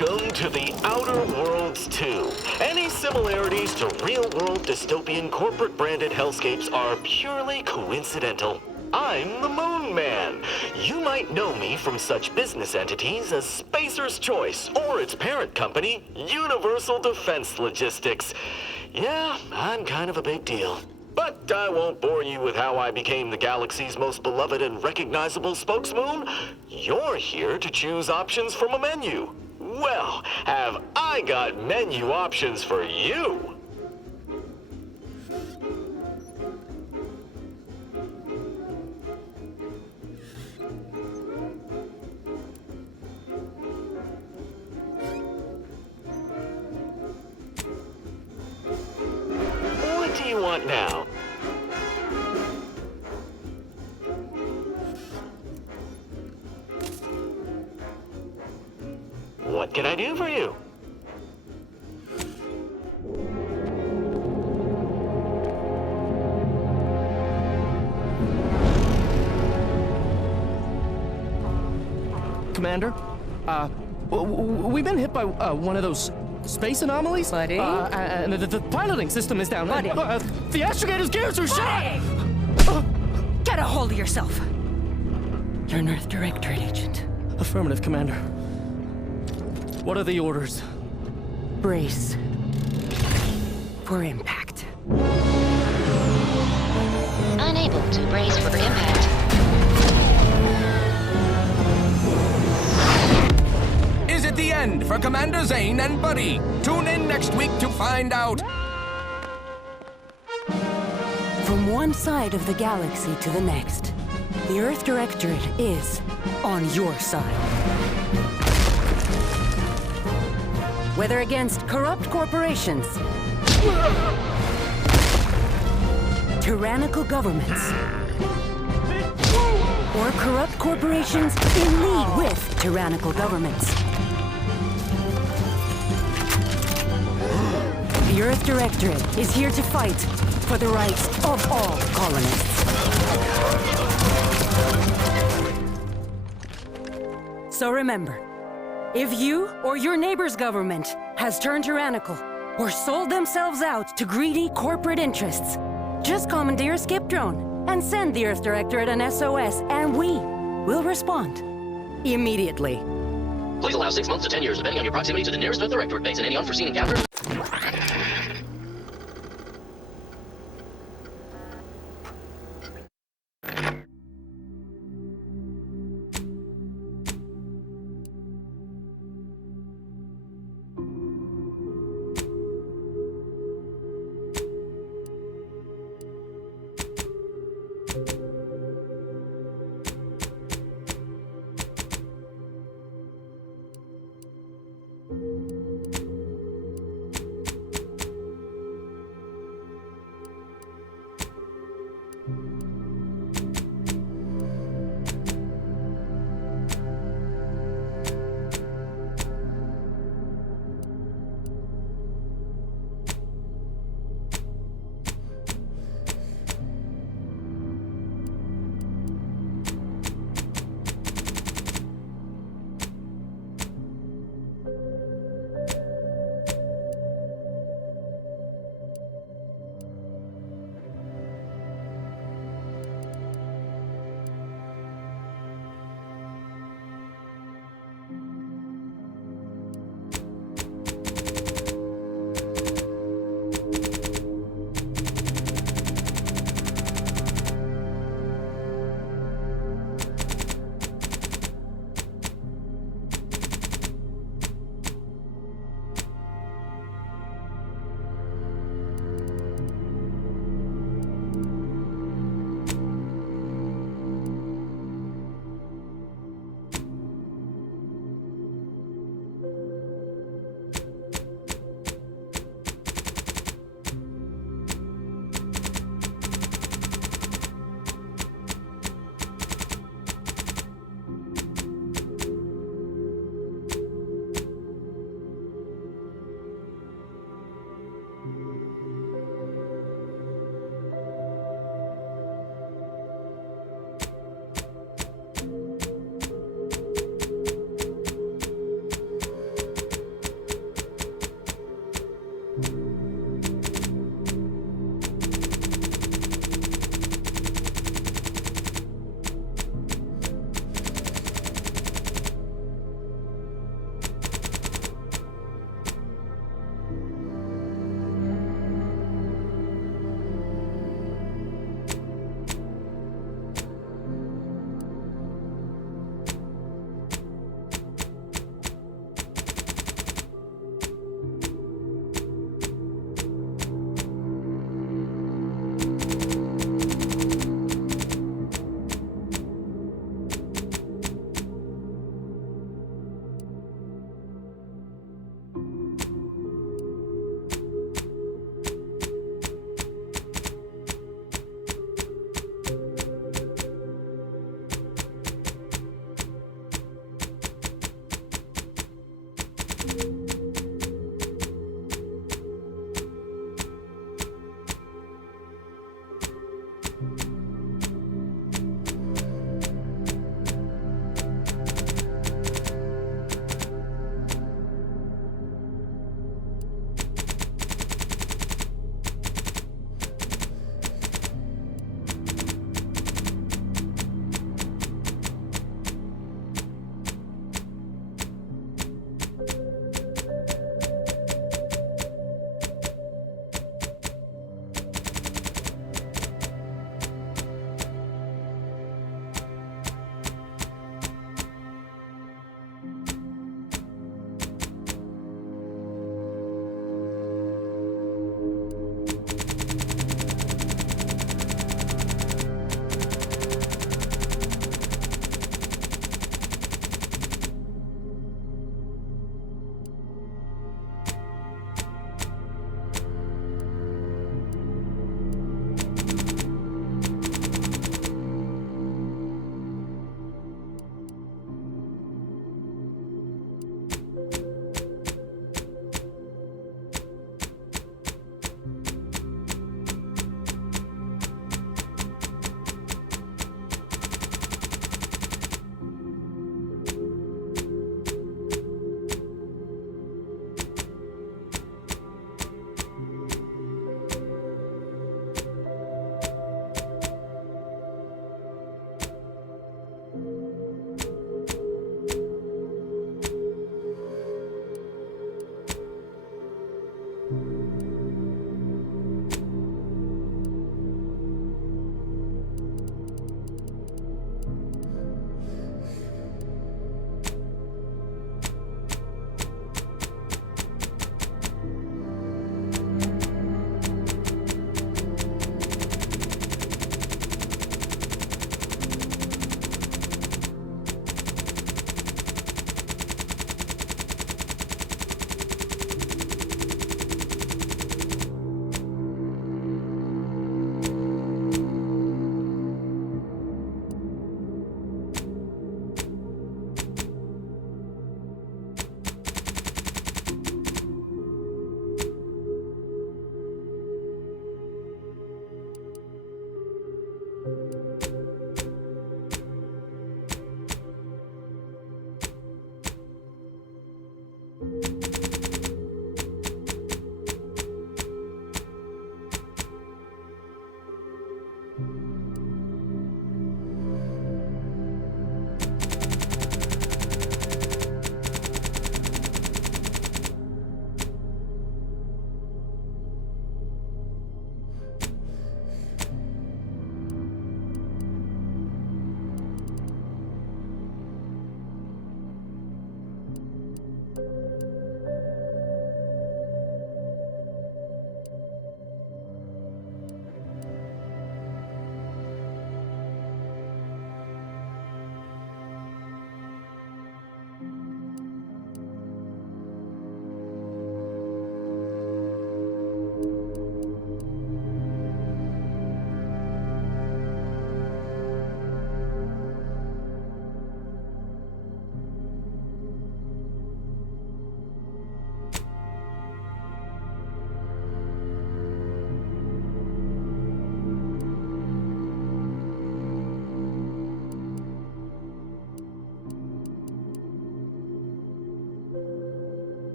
Welcome to the Outer Worlds 2. Any similarities to real-world dystopian corporate-branded hellscapes are purely coincidental. I'm the Moon Man. You might know me from such business entities as Spacer's Choice or its parent company, Universal Defense Logistics. Yeah, I'm kind of a big deal. But I won't bore you with how I became the galaxy's most beloved and recognizable spokesmoon. You're here to choose options from a menu. Well, have I got menu options for you? What do you want now? What can I do for you? Commander, we've been hit by one of those space anomalies. Buddy? And the piloting system is down. Buddy? The astrogator's gears are shot! Get a hold of yourself! You're an Earth Directorate agent. Affirmative, Commander. What are the orders? Brace for impact. Unable to brace for impact. Is it the end for Commander Zane and Buddy? Tune in next week to find out. From one side of the galaxy to the next, the Earth Directorate is on your side. Whether against corrupt corporations, tyrannical governments, or corrupt corporations in league with tyrannical governments, the Earth Directorate is here to fight for the rights of all colonists. So remember, if you or your neighbor's government has turned tyrannical or sold themselves out to greedy corporate interests, just commandeer a skip drone and send the Earth Directorate an SOS, and we will respond immediately. Please allow 6 months to 10 years, depending on your proximity to the nearest Earth Directorate base and any unforeseen encounters.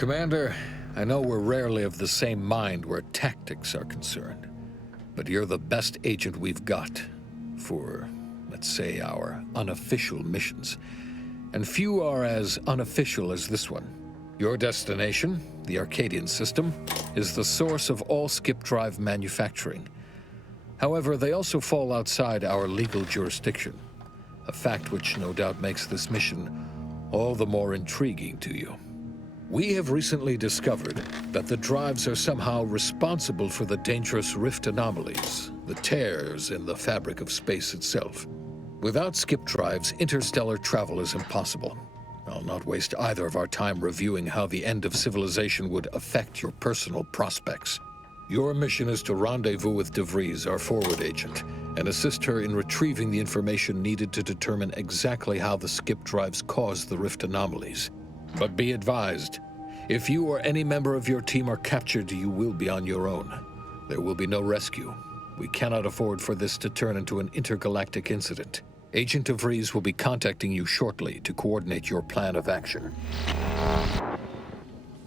Commander, I know we're rarely of the same mind where tactics are concerned, but you're the best agent we've got for, let's say, our unofficial missions. And few are as unofficial as this one. Your destination, the Arcadian system, is the source of all skip drive manufacturing. However, they also fall outside our legal jurisdiction, a fact which no doubt makes this mission all the more intriguing to you. We have recently discovered that the drives are somehow responsible for the dangerous rift anomalies, the tears in the fabric of space itself. Without skip drives, interstellar travel is impossible. I'll not waste either of our time reviewing how the end of civilization would affect your personal prospects. Your mission is to rendezvous with DeVries, our forward agent, and assist her in retrieving the information needed to determine exactly how the skip drives cause the rift anomalies. But be advised, if you or any member of your team are captured, you will be on your own. There will be no rescue. We cannot afford for this to turn into an intergalactic incident. Agent DeVries will be contacting you shortly to coordinate your plan of action.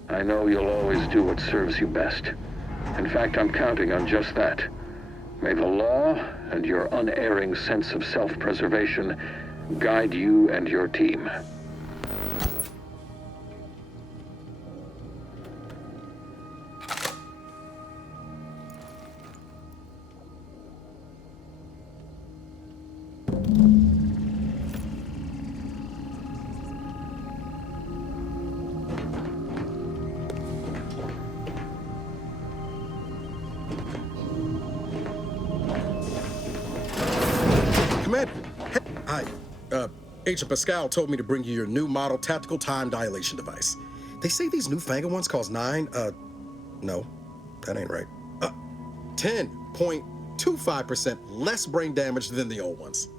I know you'll always do what serves you best. In fact, I'm counting on just that. May the law and your unerring sense of self-preservation guide you and your team. Hi. Agent Pascal told me to bring you your new model tactical time dilation device. They say these newfangled ones cost no, that ain't right. 10.25% less brain damage than the old ones.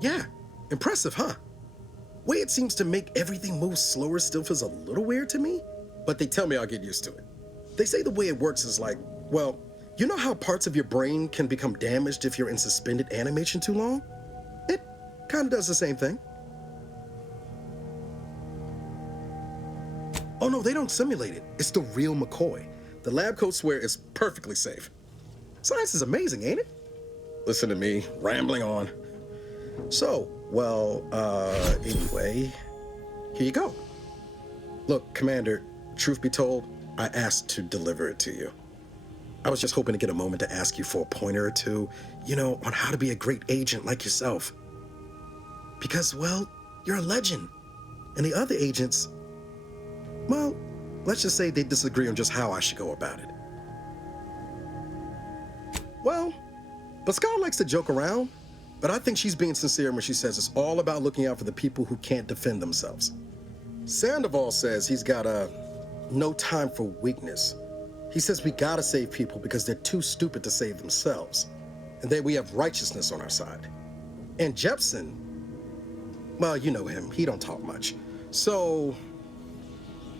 Yeah, impressive, huh? Way it seems to make everything move slower still feels a little weird to me, but they tell me I'll get used to it. They say the way it works is like, well, you know how parts of your brain can become damaged if you're in suspended animation too long? It kind of does the same thing. Oh no, they don't simulate it. It's the real McCoy. The lab coats swear it's perfectly safe. Science is amazing, ain't it? Listen to me, rambling on. So, well, anyway, here you go. Look, Commander, truth be told, I asked to deliver it to you. I was just hoping to get a moment to ask you for a pointer or two, you know, on how to be a great agent like yourself. Because, well, you're a legend. And the other agents, well, let's just say they disagree on just how I should go about it. Well, Pascal likes to joke around, but I think she's being sincere when she says it's all about looking out for the people who can't defend themselves. Sandoval says he's got no time for weakness. He says we gotta save people because they're too stupid to save themselves. And then we have righteousness on our side. And Jepson, well, you know him, he don't talk much. So,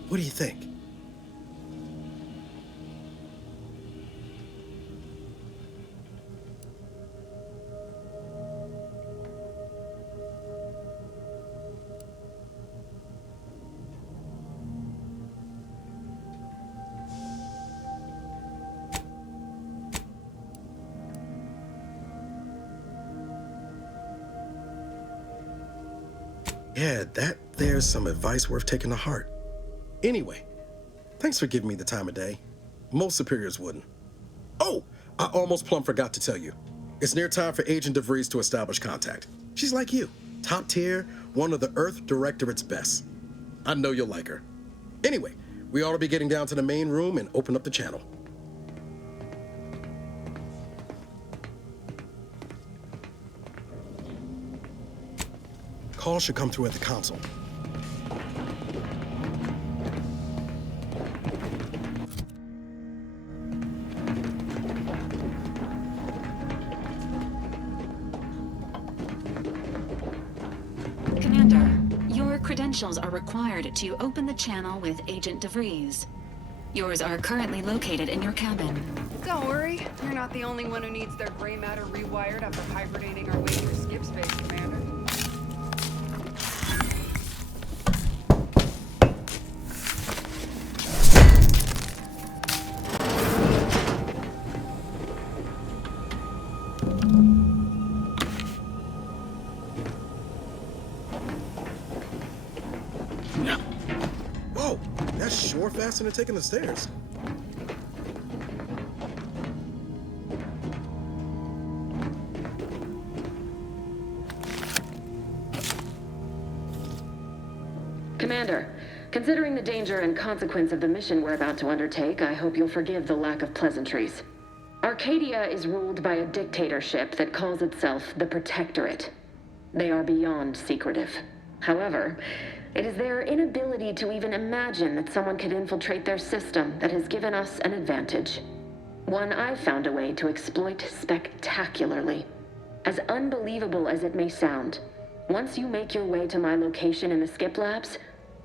what do you think? Yeah, there's some advice worth taking to heart. Anyway, thanks for giving me the time of day. Most superiors wouldn't. Oh, I almost plumb forgot to tell you. It's near time for Agent DeVries to establish contact. She's like you, top tier, one of the Earth Directorate's best. I know you'll like her. Anyway, we ought to be getting down to the main room and open up the channel. Call should come through at the console. Commander, your credentials are required to open the channel with Agent DeVries. Yours are currently located in your cabin. Don't worry, you're not the only one who needs their gray matter rewired after hibernating our way through skip space, Commander. That's sure faster than taking the stairs. Commander, considering the danger and consequence of the mission we're about to undertake, I hope you'll forgive the lack of pleasantries. Arcadia is ruled by a dictatorship that calls itself the Protectorate. They are beyond secretive. However, it is their inability to even imagine that someone could infiltrate their system that has given us an advantage. One I've found a way to exploit spectacularly. As unbelievable as it may sound, once you make your way to my location in the Skip Labs,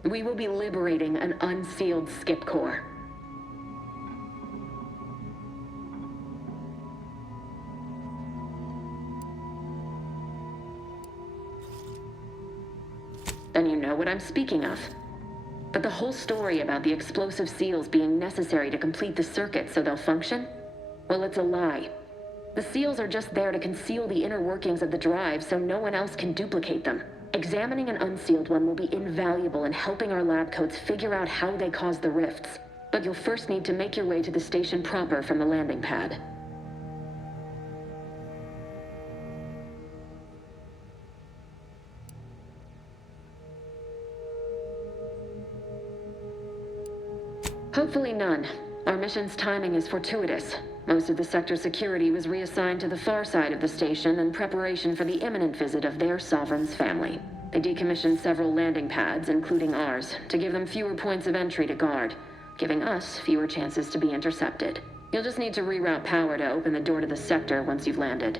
we will be liberating an unsealed Skip core. Then you know what I'm speaking of. But the whole story about the explosive seals being necessary to complete the circuit so they'll function? Well, it's a lie. The seals are just there to conceal the inner workings of the drive so no one else can duplicate them. Examining an unsealed one will be invaluable in helping our lab coats figure out how they cause the rifts. But you'll first need to make your way to the station proper from the landing pad. Hopefully none. Our mission's timing is fortuitous. Most of the sector security was reassigned to the far side of the station in preparation for the imminent visit of their sovereign's family. They decommissioned several landing pads, including ours, to give them fewer points of entry to guard, giving us fewer chances to be intercepted. You'll just need to reroute power to open the door to the sector once you've landed.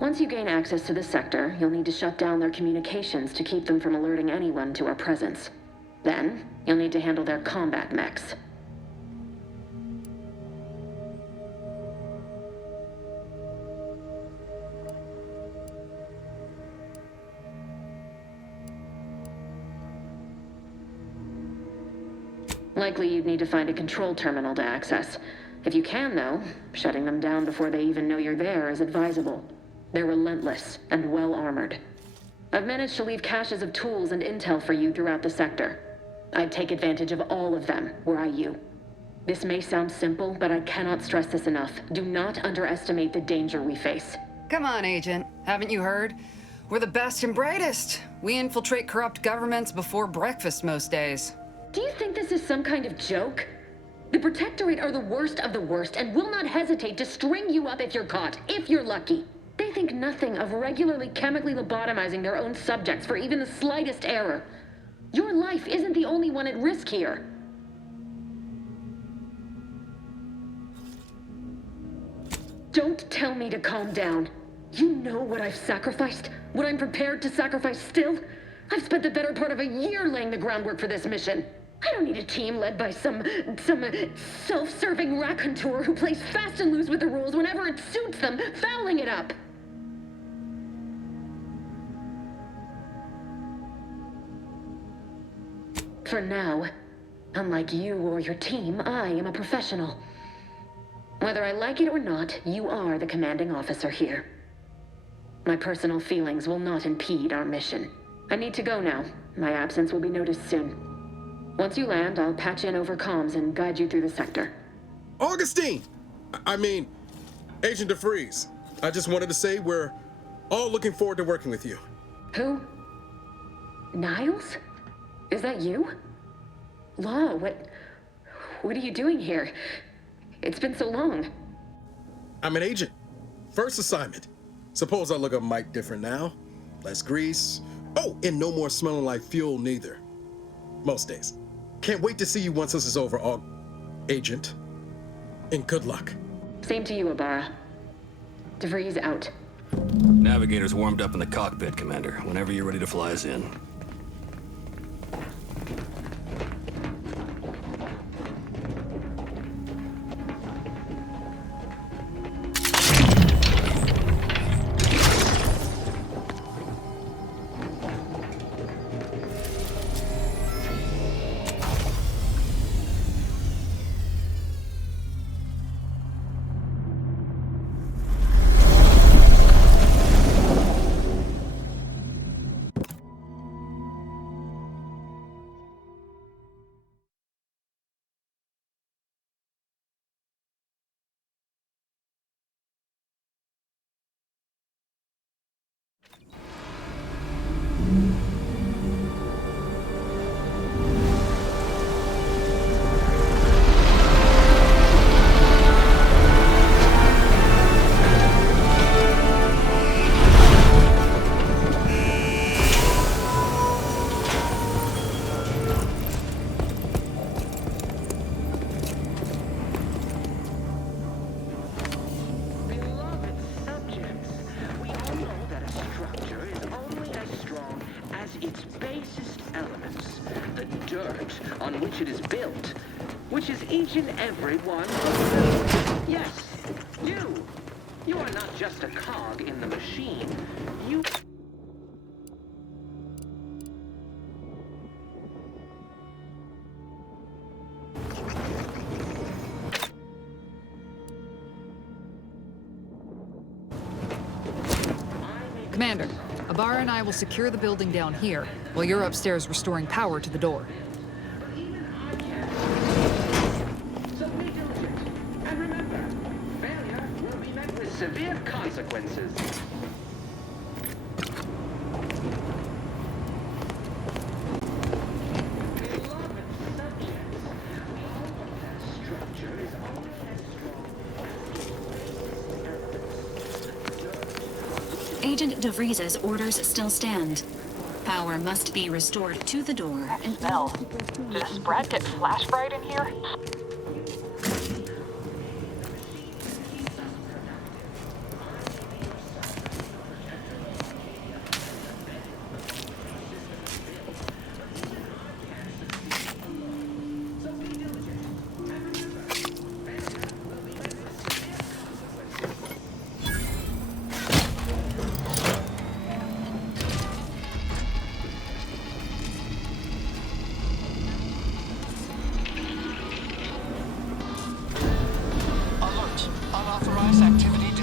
Once you gain access to the sector, you'll need to shut down their communications to keep them from alerting anyone to our presence. Then, you'll need to handle their combat mechs. Likely you'd need to find a control terminal to access. If you can, though, shutting them down before they even know you're there is advisable. They're relentless and well-armored. I've managed to leave caches of tools and intel for you throughout the sector. I'd take advantage of all of them, were I you. This may sound simple, but I cannot stress this enough. Do not underestimate the danger we face. Come on, Agent. Haven't you heard? We're the best and brightest. We infiltrate corrupt governments before breakfast most days. Do you think this is some kind of joke? The Protectorate are the worst of the worst and will not hesitate to string you up if you're caught, if you're lucky. They think nothing of regularly chemically lobotomizing their own subjects for even the slightest error. Your life isn't the only one at risk here. Don't tell me to calm down. You know what I've sacrificed? What I'm prepared to sacrifice still? I've spent the better part of a year laying the groundwork for this mission. I don't need a team led by some self-serving raconteur who plays fast and loose with the rules whenever it suits them, fouling it up. For now, unlike you or your team, I am a professional. Whether I like it or not, you are the commanding officer here. My personal feelings will not impede our mission. I need to go now. My absence will be noticed soon. Once you land, I'll patch in over comms and guide you through the sector. Augustine! Agent DeFreeze. I just wanted to say we're all looking forward to working with you. Who? Niles? Is that you? Law, what are you doing here? It's been so long. I'm an agent. First assignment. Suppose I look a mite different now. Less grease. Oh, and no more smelling like fuel neither. Most days. Can't wait to see you once this is over, Agent. And good luck. Same to you, Ibarra. DeVries out. Navigator's warmed up in the cockpit, Commander. Whenever you're ready to fly us in. the dirt on which it is built, which is each and every one of them. Yes, you. You are not just a cog in the machine. You... Commander, Abara and I will secure the building down here, while you're upstairs restoring power to the door. And remember, failure will be met with severe consequences. Agent DeVries's orders still stand. Power must be restored to the door and... Smell. Did a Sprat get flash fried in here?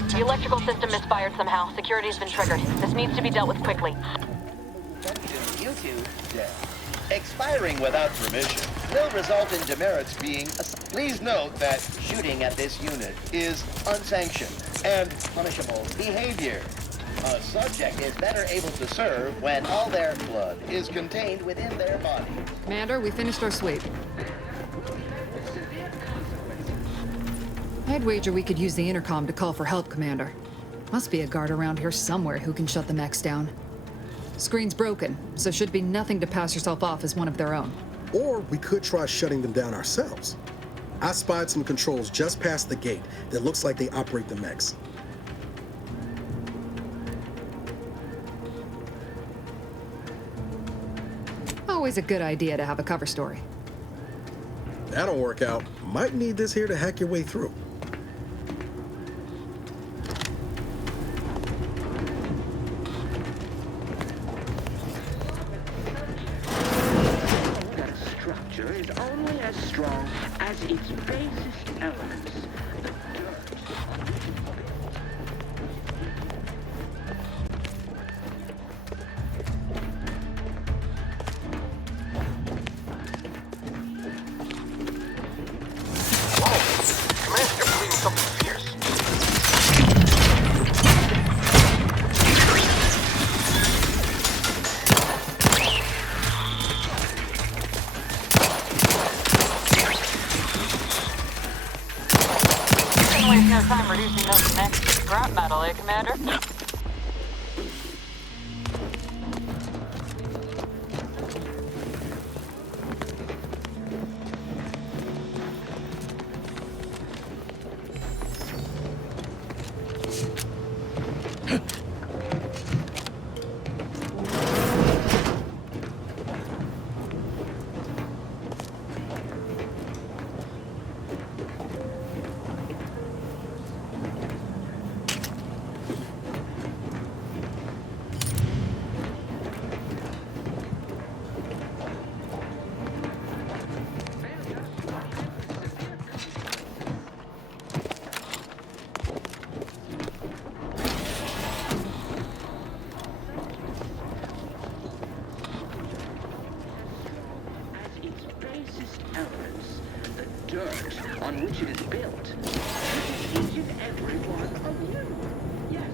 The electrical system misfired somehow. Security's been triggered. This needs to be dealt with quickly. You two, expiring without permission will result in demerits being assigned. Please note that shooting at this unit is unsanctioned and punishable behavior. A subject is better able to serve when all their blood is contained within their body. Commander, we finished our sweep. I'd wager we could use the intercom to call for help, Commander. Must be a guard around here somewhere who can shut the mechs down. Screen's broken, so should be nothing to pass yourself off as one of their own. Or we could try shutting them down ourselves. I spied some controls just past the gate that looks like they operate the mechs. Always a good idea to have a cover story. That'll work out. Might need this here to hack your way through. That structure is only as strong as its basest elements. The dirt. Waste no time reducing those mechs to scrap metal, eh, Commander? Dirt on which it is built. Each and every one of you. Yes.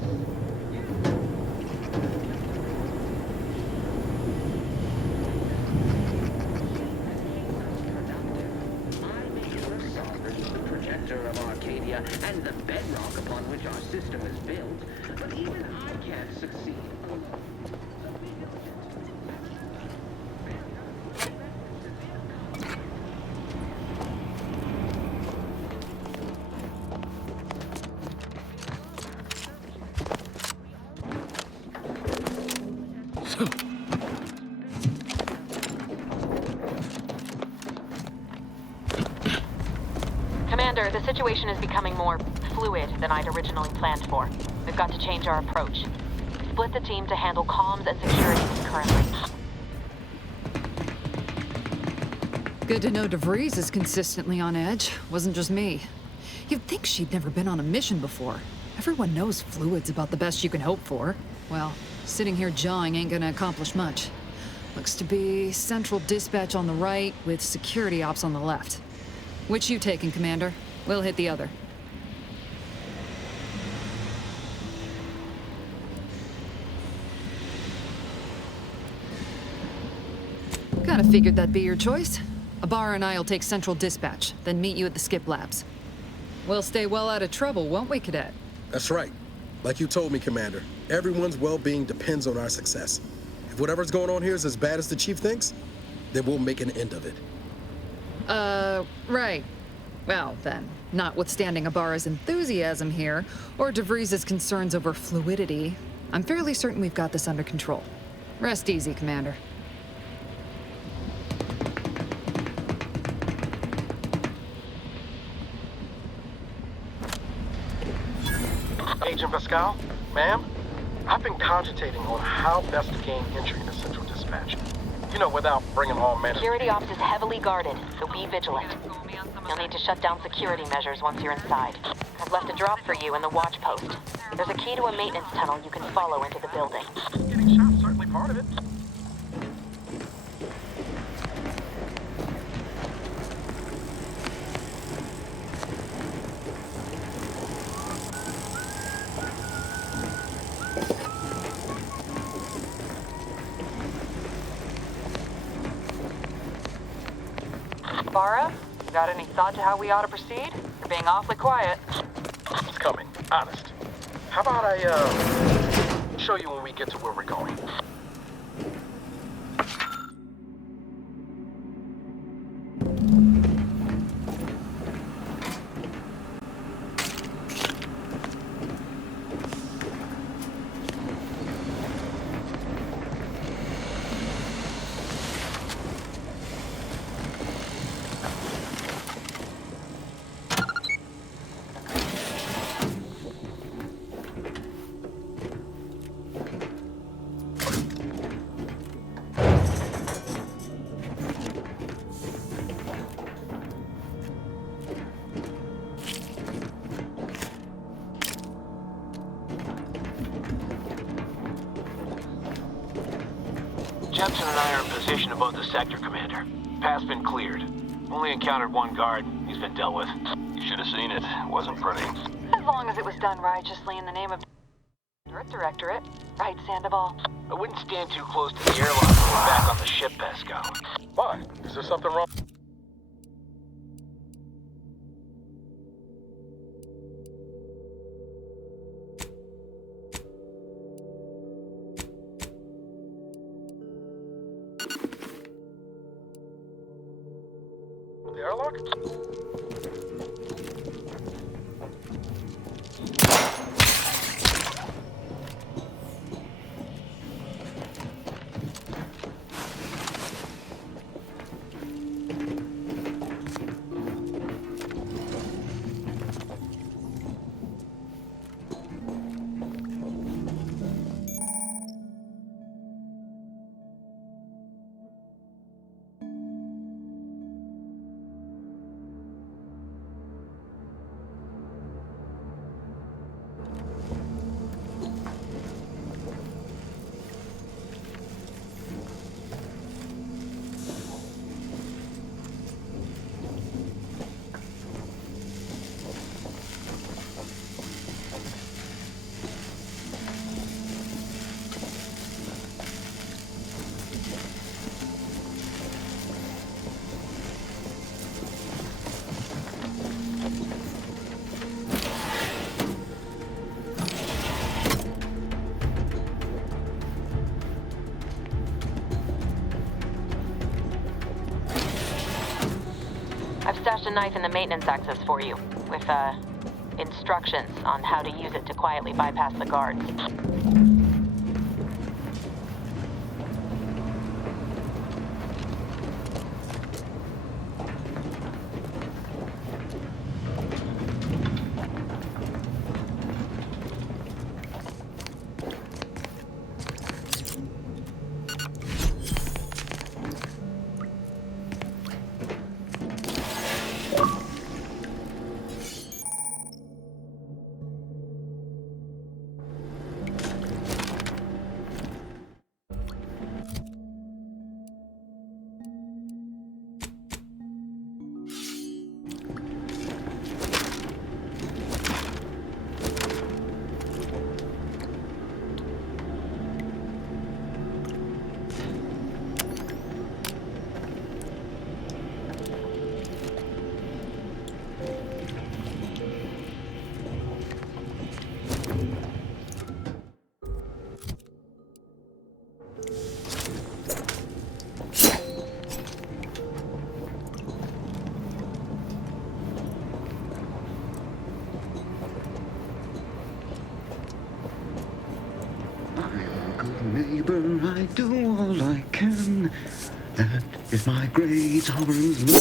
I make your sovereign the protector of Arcadia and the bedrock upon which our system is built, but even I can't succeed alone. Commander, the situation is becoming more fluid than I'd originally planned for. We've got to change our approach. Split the team to handle comms and security concurrently. Good to know DeVries is consistently on edge. Wasn't just me. You'd think she'd never been on a mission before. Everyone knows fluid's about the best you can hope for. Well, sitting here jawing ain't gonna accomplish much. Looks to be central dispatch on the right with security ops on the left. Which you taking, Commander? We'll hit the other. Kinda figured that'd be your choice. Ibarra and I'll take central dispatch, then meet you at the skip labs. We'll stay well out of trouble, won't we, Cadet? That's right. Like you told me, Commander, everyone's well-being depends on our success. If whatever's going on here is as bad as the Chief thinks, then we'll make an end of it. Right. Well, then, notwithstanding Ibarra's enthusiasm here, or DeVries' concerns over fluidity, I'm fairly certain we've got this under control. Rest easy, Commander. Agent Pascal, ma'am, I've been cogitating on how best to gain entry into Central Dispatch. You know, without bringing all men. Security ops is heavily guarded, so be vigilant. You'll need to shut down security measures once you're inside. I've left a drop for you in the watch post. There's a key to a maintenance tunnel you can follow into the building. Getting shot, certainly part of it. Ibarra, got any thought to how we ought to proceed? You're being awfully quiet. It's coming, honest. How about I, show you when we get to where we're going? Jensen and I are in position above the sector, Commander. Path's been cleared. Only encountered one guard. He's been dealt with. You should have seen it. Wasn't pretty. As long as it was done righteously in the name of Earth Directorate. Right, Sandoval? I wouldn't stand too close to the airlock when we're back on the ship, Pascal. Why? Is there something wrong? The airlock? I've stashed a knife in the maintenance access for you, with, instructions on how to use it to quietly bypass the guards. do all I can. That is my great arms.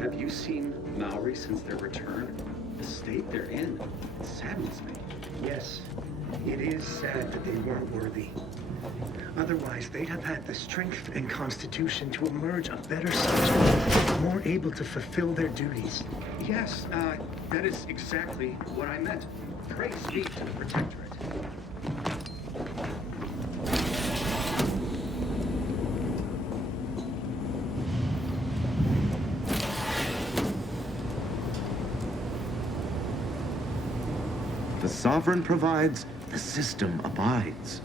Have you seen Maori since their return? The state they're in saddens me. Yes, it is sad that they weren't worthy. Otherwise, they'd have had the strength and constitution to emerge a better subject, more able to fulfill their duties. Yes, that is exactly what I meant. Praise be to the Protectorate. The sovereign provides, the system abides.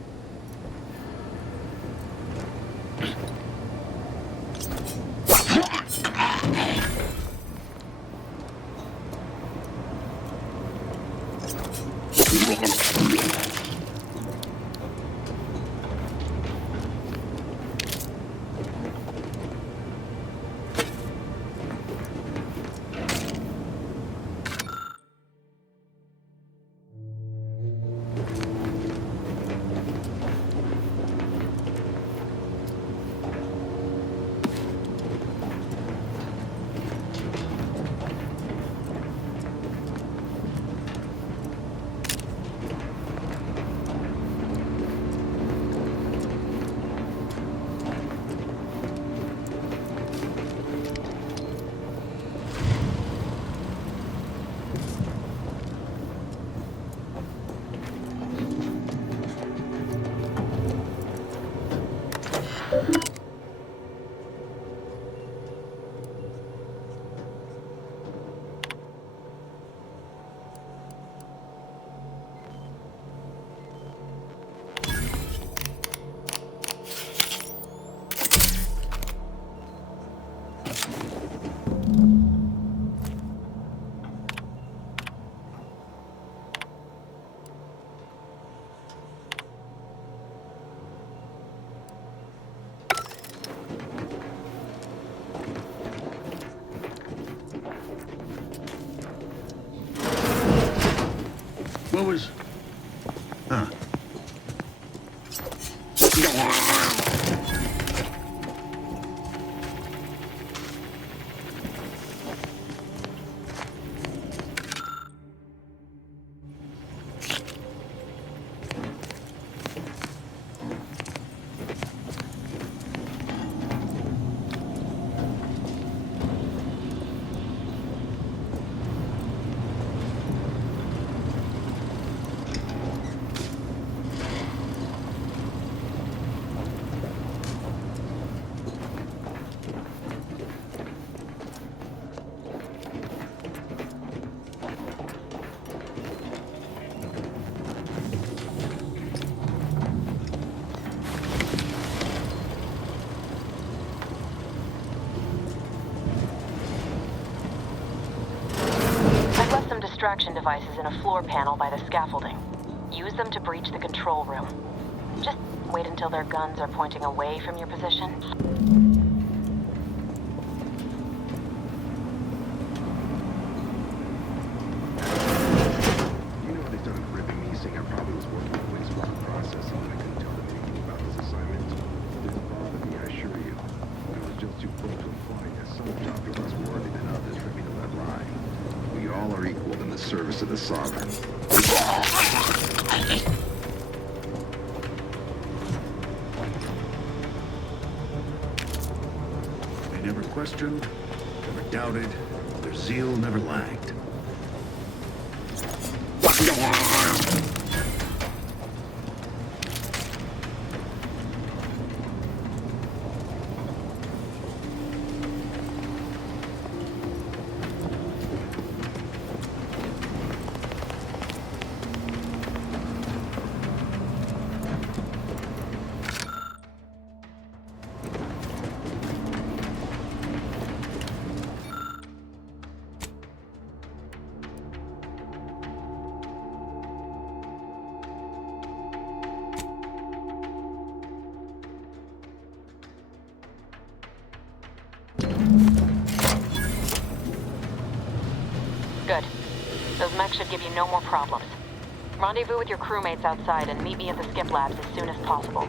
What was... Huh. Distraction devices in a floor panel by the scaffolding. Use them to breach the control room. Just wait until their guns are pointing away from your position. You know they started ripping me saying I probably was working on wastewater processing and I couldn't tell them anything about this assignment. It didn't bother me, I assure you. I was just too close to a point as some jobs are less worthy than others for me to let ride. We all are equal in the service of the sovereign. They never questioned, never doubted, their zeal never lagged. tech should give you no more problems. Rendezvous with your crewmates outside and meet me at the skip labs as soon as possible.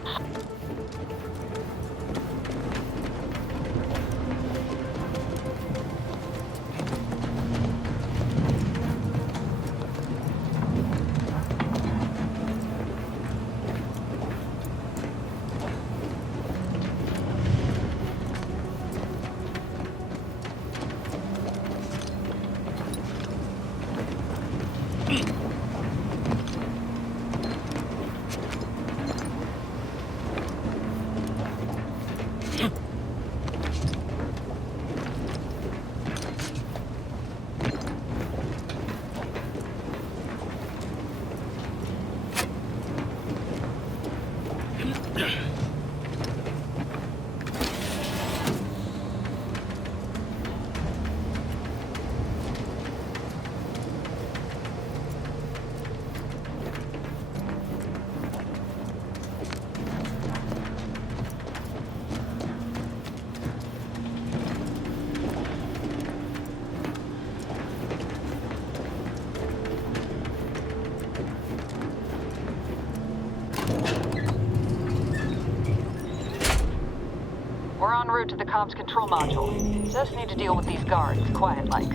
We're en route to the comms control module. Just need to deal with these guards, quiet-like.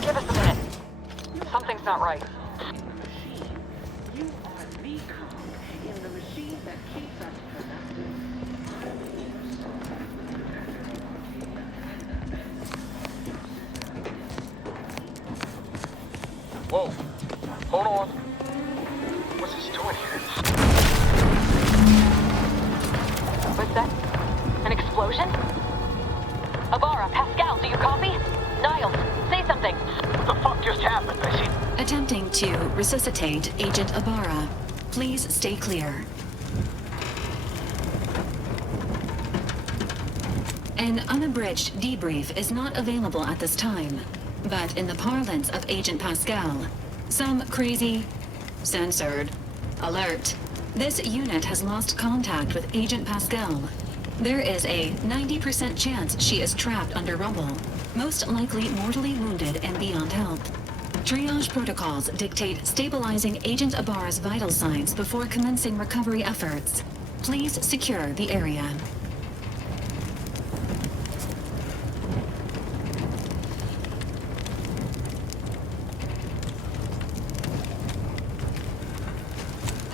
Give us a minute. Something's not right. You are the cog in the machine that keeps us productive. Whoa. Hold on. What's this doing here? What's that? An explosion? Abara, Pascal, do you copy? Niles, say something. What the fuck just happened? I see... Attempting to resuscitate Agent Abara. Please stay clear. An unabridged debrief is not available at this time, but in the parlance of Agent Pascal, some crazy, censored, alert. This unit has lost contact with Agent Pascal. There is a 90% chance she is trapped under rubble, most likely mortally wounded and beyond help. Triage protocols dictate stabilizing Agent Abara's vital signs before commencing recovery efforts. Please secure the area.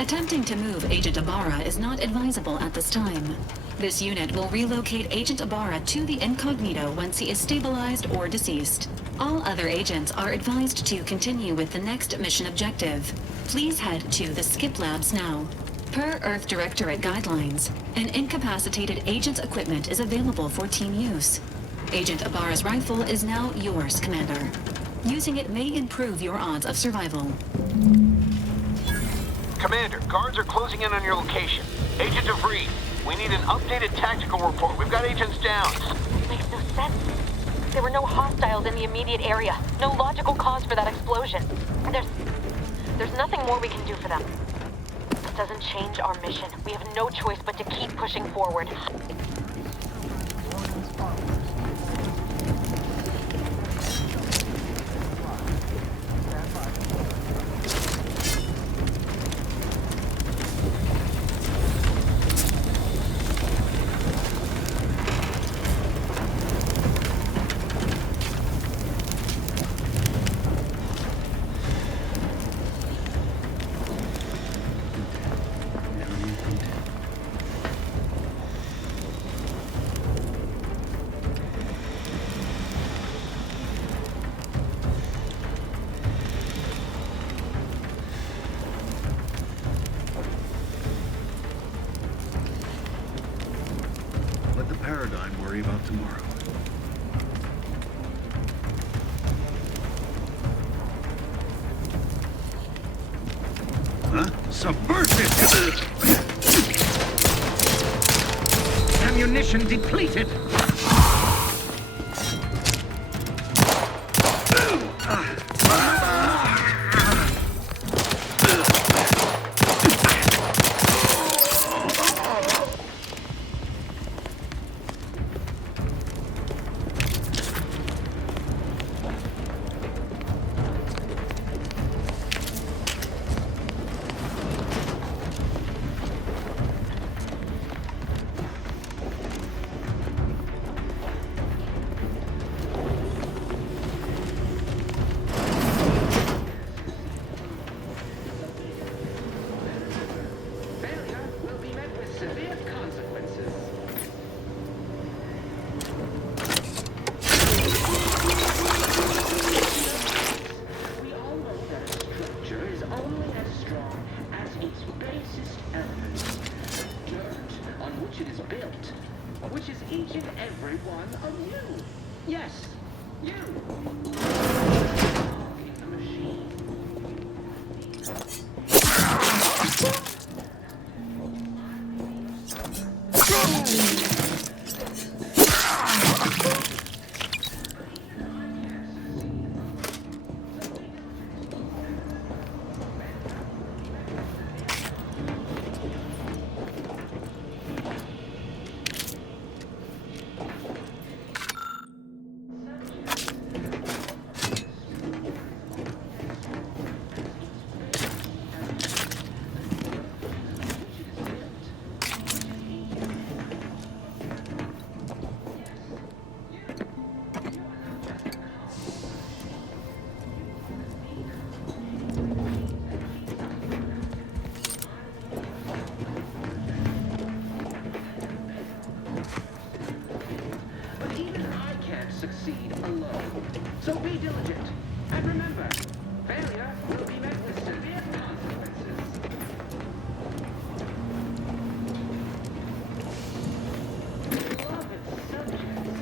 Attempting to move Agent Abara is not advisable at this time. This unit will relocate Agent Abara to the incognito once he is stabilized or deceased. All other agents are advised to continue with the next mission objective. Please head to the skip labs now. Per Earth Directorate guidelines, an incapacitated agent's equipment is available for team use. Agent Abara's rifle is now yours, Commander. Using it may improve your odds of survival. Commander, guards are closing in on your location. Agent DeVries, we need an updated tactical report. We've got agents down. Makes no sense. There were no hostiles in the immediate area. No logical cause for that explosion. There's nothing more we can do for them. This doesn't change our mission. We have no choice but to keep pushing forward. worry about tomorrow. Huh? Subversive! Ammunition depleted! Which is each and every one of you. Yes, you. The machine. Succeed alone. So be diligent. And remember, failure will be met with severe consequences. Beloved subjects,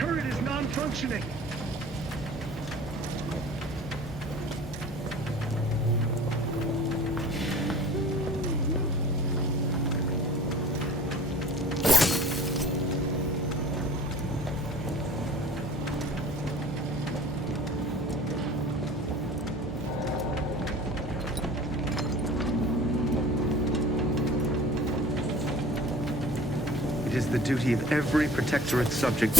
turret is non-functioning. It is the duty of every Protectorate subject.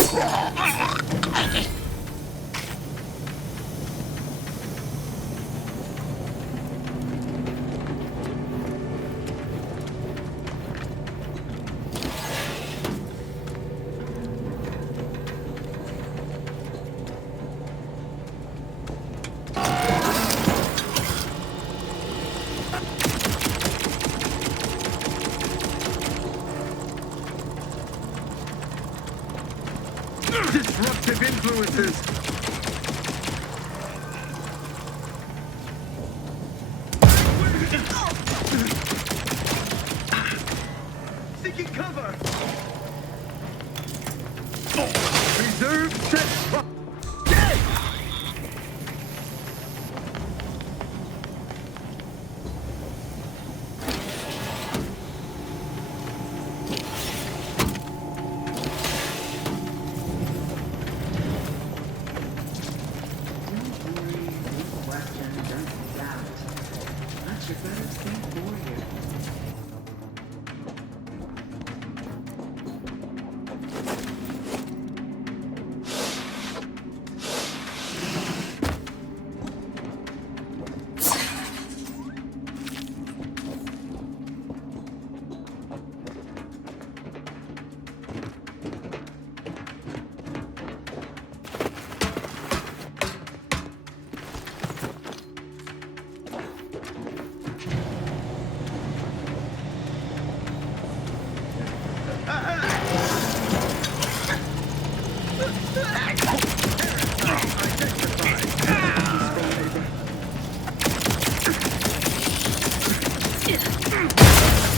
Disruptive influences! Seeking cover! Reserve set!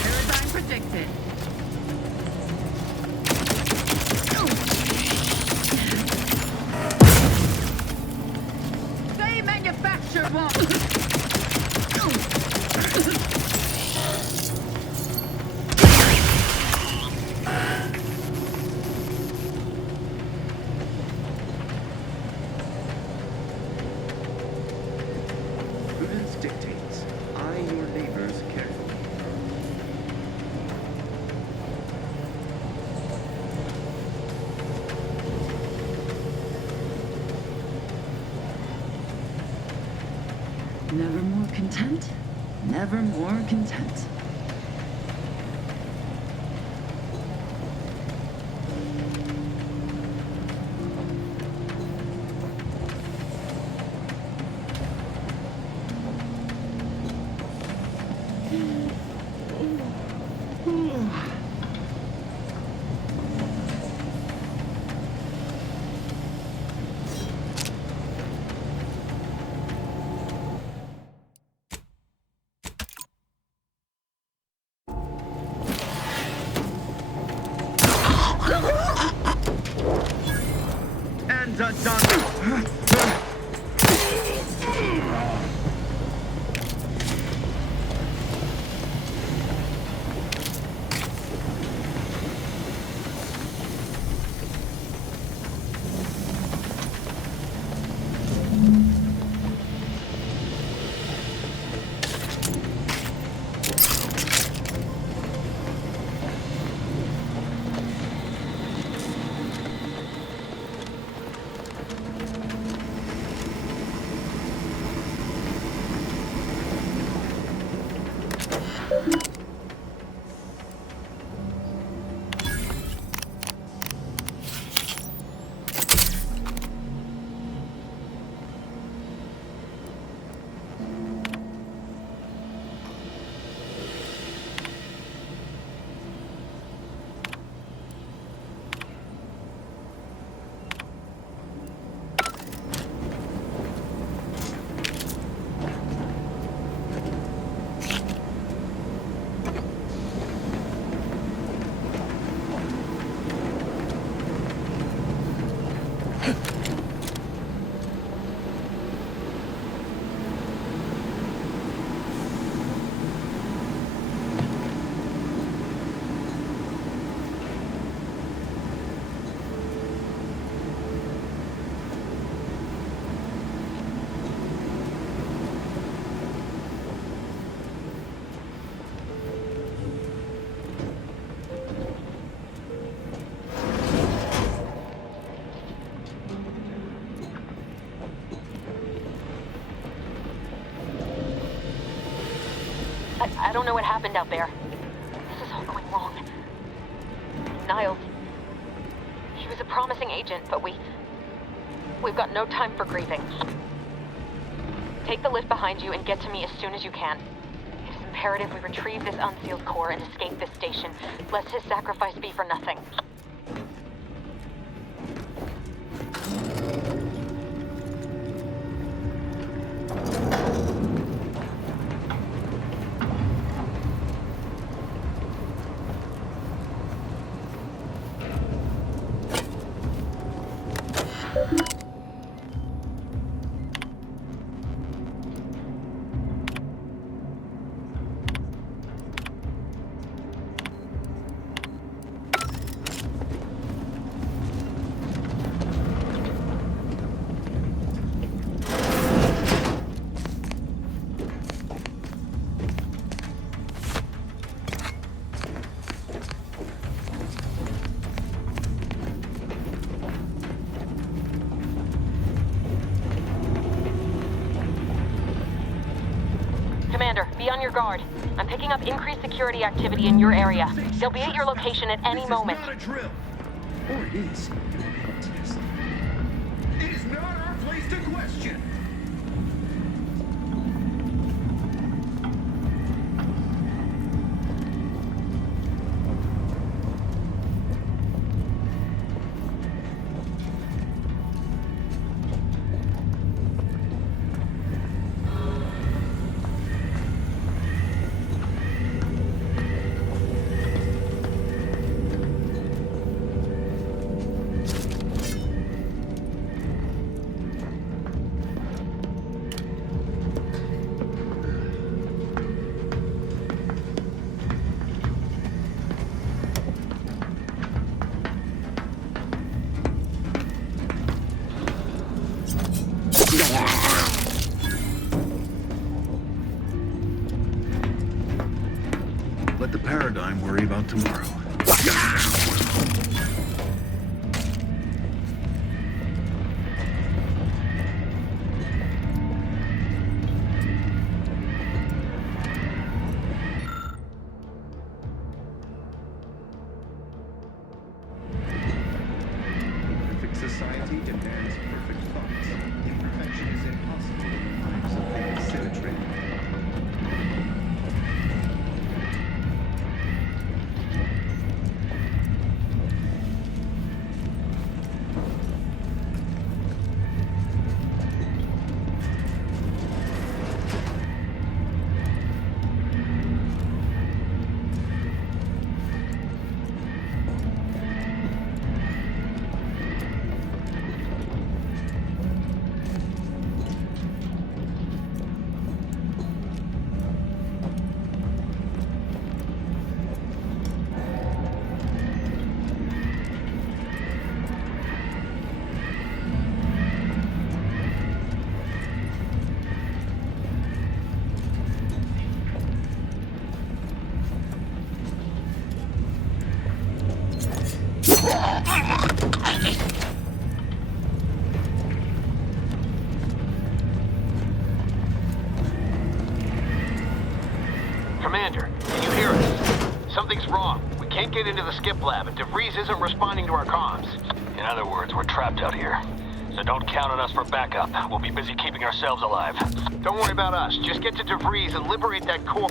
Paradigm predicted. They manufactured one. Prudence dictates. Eye your neighbors carefully. Never more content, never more content. And done. I don't know what happened out there. This is all going wrong. Niles. He was a promising agent, but we've got no time for grieving. Take the lift behind you and get to me as soon as you can. It is imperative we retrieve this unsealed core and escape this station, lest his sacrifice be for nothing. Commander, be on your guard. I'm picking up increased security activity in your area. They'll be at your location at any moment. This is not a drill. Or it is. It is not our place to question. Let the Paradigm worry about tomorrow. Perfect society demands perfect thoughts. Imperfection is impossible in the lives of the symmetry. Commander, can you hear us? Something's wrong. We can't get into the skip lab, and DeVries isn't responding to our comms. In other words, we're trapped out here. So don't count on us for backup. We'll be busy keeping ourselves alive. Don't worry about us. Just get to DeVries and liberate that core.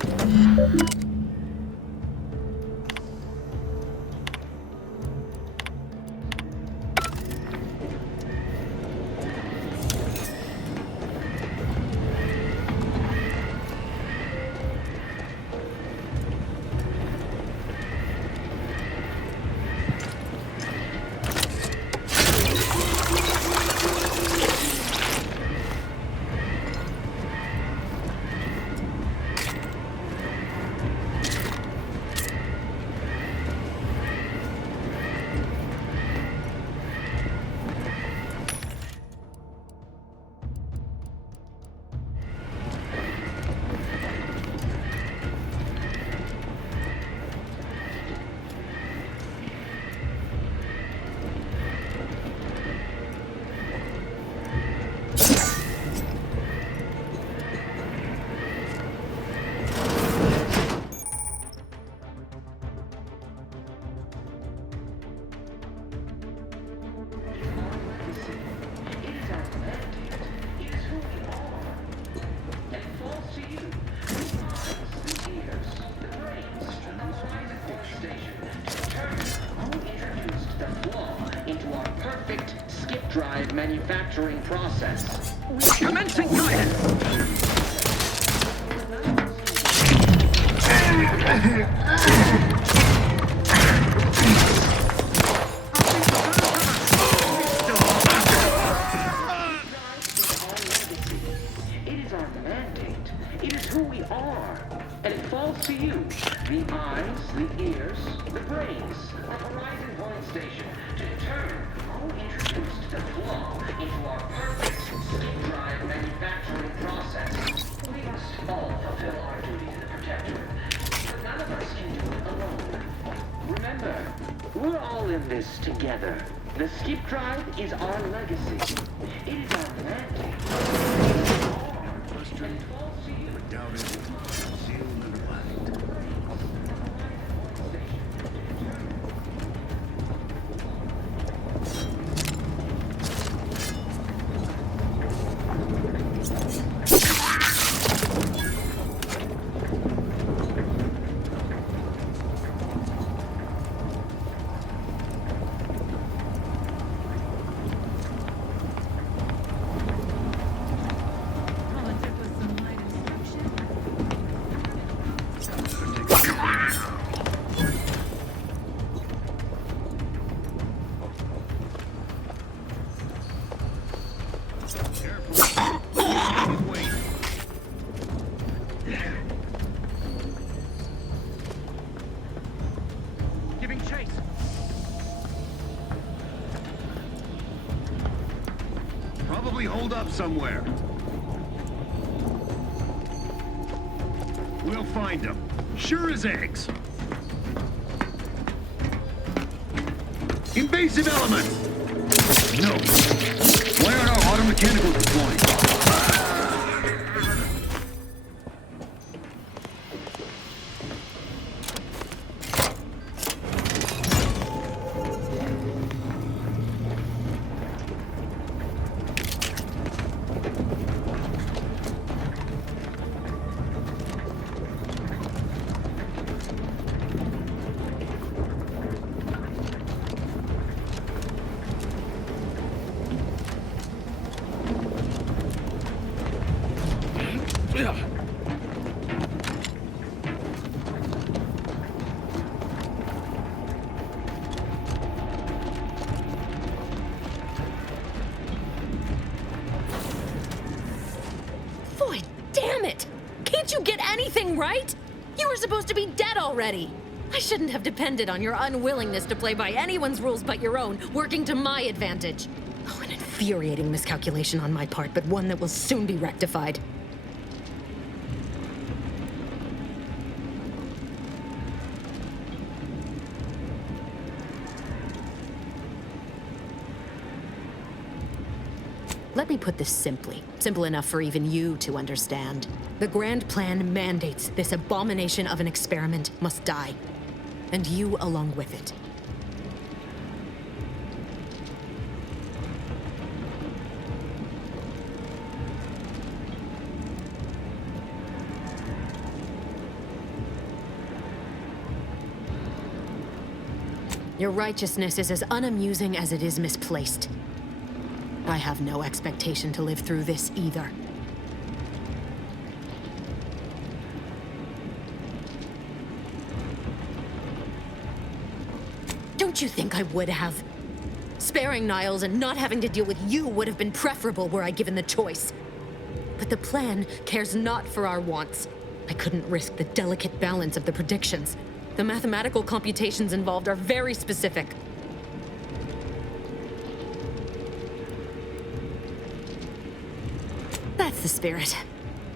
manufacturing process. Commencing guidance! It is our mandate. It is who we are. And it falls to you, the eyes, the ears, the brains of Horizon Point Station, to determine who introduced the flaw into our perfect skip drive manufacturing process. We must all fulfill our duty to the Protectorate, but none of us can do it alone. Remember, we're all in this together. The skip drive is our legacy. It is our mandate. It is ours. And it falls to you. Doubt it. Seal never lied. Giving chase. Probably hold up somewhere. We'll find them. Sure as eggs. Invasive elements! No. Why aren't our auto mechanicals deploying? Boy, damn it! Can't you get anything right? You were supposed to be dead already. I shouldn't have depended on your unwillingness to play by anyone's rules but your own, working to my advantage. Oh, an infuriating miscalculation on my part, but one that will soon be rectified. Let me put this simply. Simple enough for even you to understand. The Grand Plan mandates this abomination of an experiment must die. And you along with it. Your righteousness is as unamusing as it is misplaced. I have no expectation to live through this either. Don't you think I would have? Sparing Niles and not having to deal with you would have been preferable were I given the choice. But the plan cares not for our wants. I couldn't risk the delicate balance of the predictions. The mathematical computations involved are very specific. That's the spirit.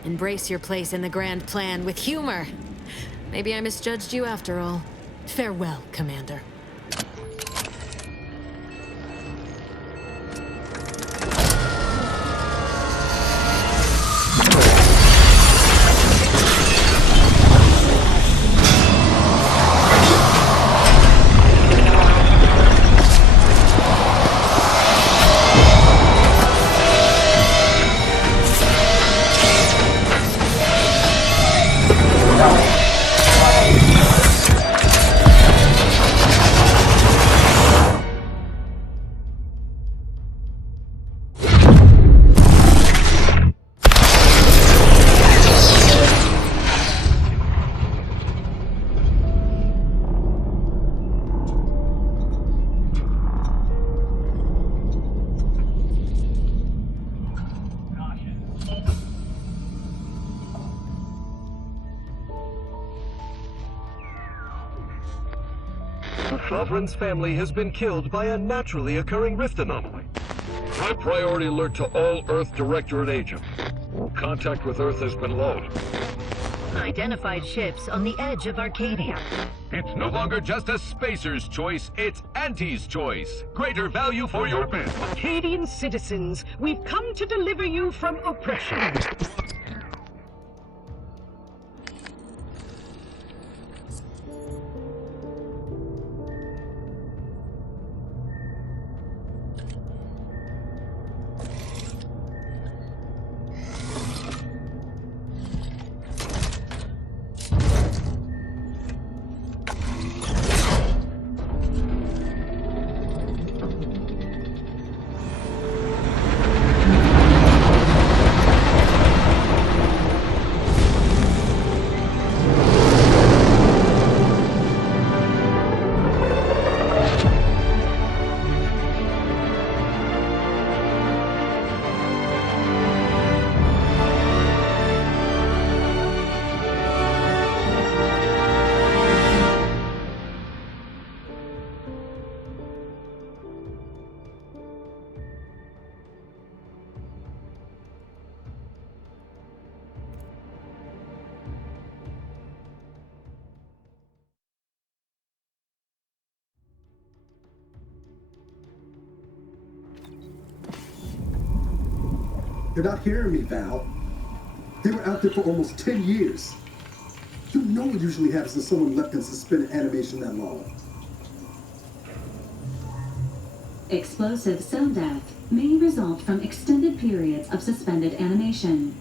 Embrace your place in the Grand Plan with humor. Maybe I misjudged you after all. Farewell, Commander. Sovereign's family has been killed by a naturally occurring rift anomaly. High priority alert to all Earth Directorate agents. Contact with Earth has been low. Identified ships on the edge of Arcadia. It's no longer just a spacer's choice, it's Auntie's choice. Greater value for your bid. Arcadian citizens, we've come to deliver you from oppression. You're not hearing me, Val. They were out there for almost 10 years. You know what usually happens when someone left in suspended animation that long. Explosive cell death may result from extended periods of suspended animation.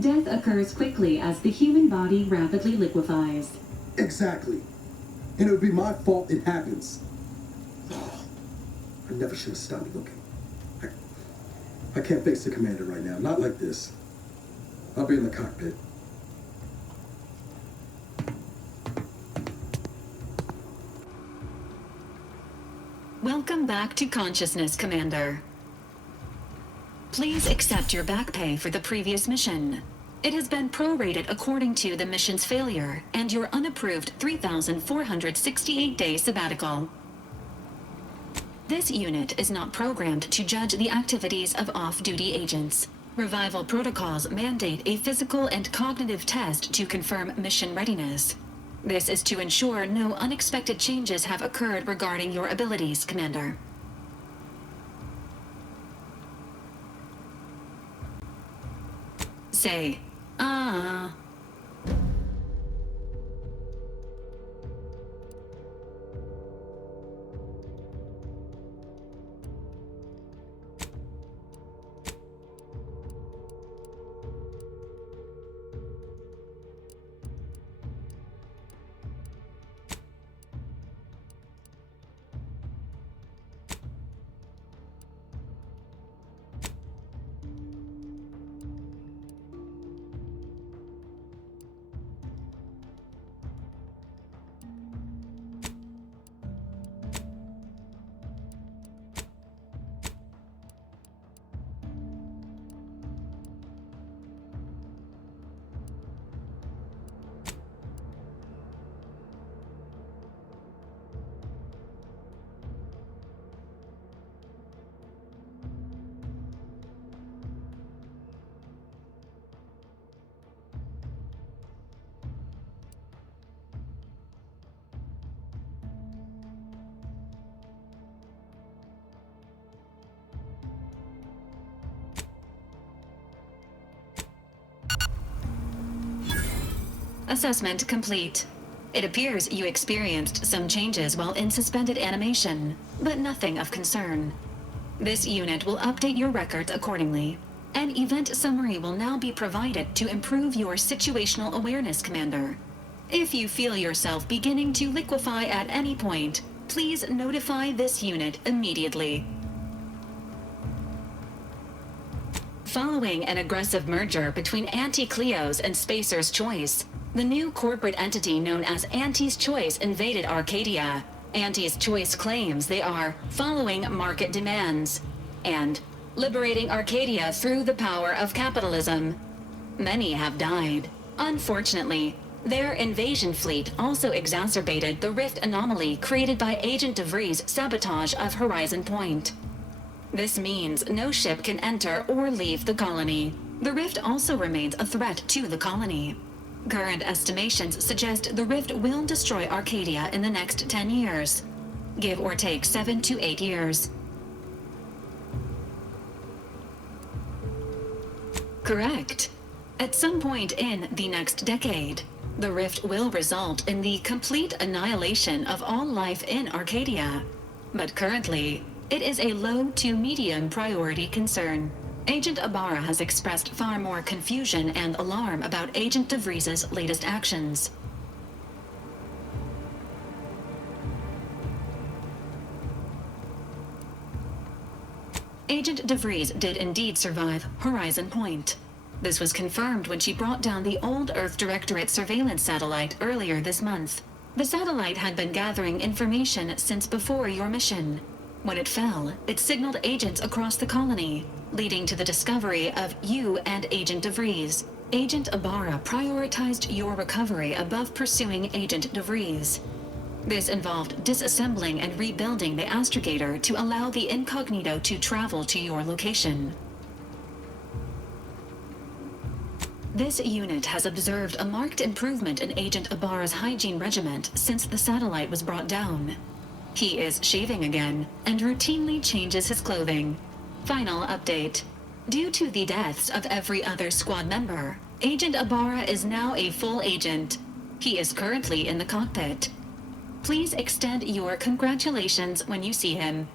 Death occurs quickly as the human body rapidly liquefies. Exactly. And it would be my fault it happens. Oh, I never should have stopped looking. I can't face the commander right now. Not like this. I'll be in the cockpit. Welcome back to consciousness, Commander. Please accept your back pay for the previous mission. It has been prorated according to the mission's failure and your unapproved 3,468-day sabbatical. This unit is not programmed to judge the activities of off-duty agents. Revival protocols mandate a physical and cognitive test to confirm mission readiness. This is to ensure no unexpected changes have occurred regarding your abilities, Commander. Say, assessment complete. It appears you experienced some changes while in suspended animation, but nothing of concern. This unit will update your records accordingly. An event summary will now be provided to improve your situational awareness, Commander. If you feel yourself beginning to liquefy at any point, please notify this unit immediately. Following an aggressive merger between Anti-Cleo's and Spacer's Choice, the new corporate entity known as Auntie's Choice invaded Arcadia. Auntie's Choice claims they are following market demands and liberating Arcadia through the power of capitalism. Many have died. Unfortunately, Their invasion fleet also exacerbated the rift anomaly created by Agent DeVries' sabotage of Horizon Point. This means no ship can enter or leave the colony. The rift also remains a threat to the colony. Current estimations suggest the rift will destroy Arcadia in the next 10 years. Give or take 7 to 8 years. Correct. At some point in the next decade, the rift will result in the complete annihilation of all life in Arcadia. But currently, it is a low to medium priority concern. Agent Ibarra has expressed far more confusion and alarm about Agent DeVries' latest actions. Agent DeVries did indeed survive Horizon Point. This was confirmed when she brought down the old Earth Directorate surveillance satellite earlier this month. The satellite had been gathering information since before your mission. When it fell, it signaled agents across the colony, leading to the discovery of you and Agent DeVries. Agent Ibarra prioritized your recovery above pursuing Agent DeVries. This involved disassembling and rebuilding the astrogator to allow the incognito to travel to your location. This unit has observed a marked improvement in Agent Ibarra's hygiene regiment since the satellite was brought down. He is shaving again and routinely changes his clothing. Final update. Due to the deaths of every other squad member, Agent Ibarra is now a full agent. He is currently in the cockpit. Please extend your congratulations when you see him.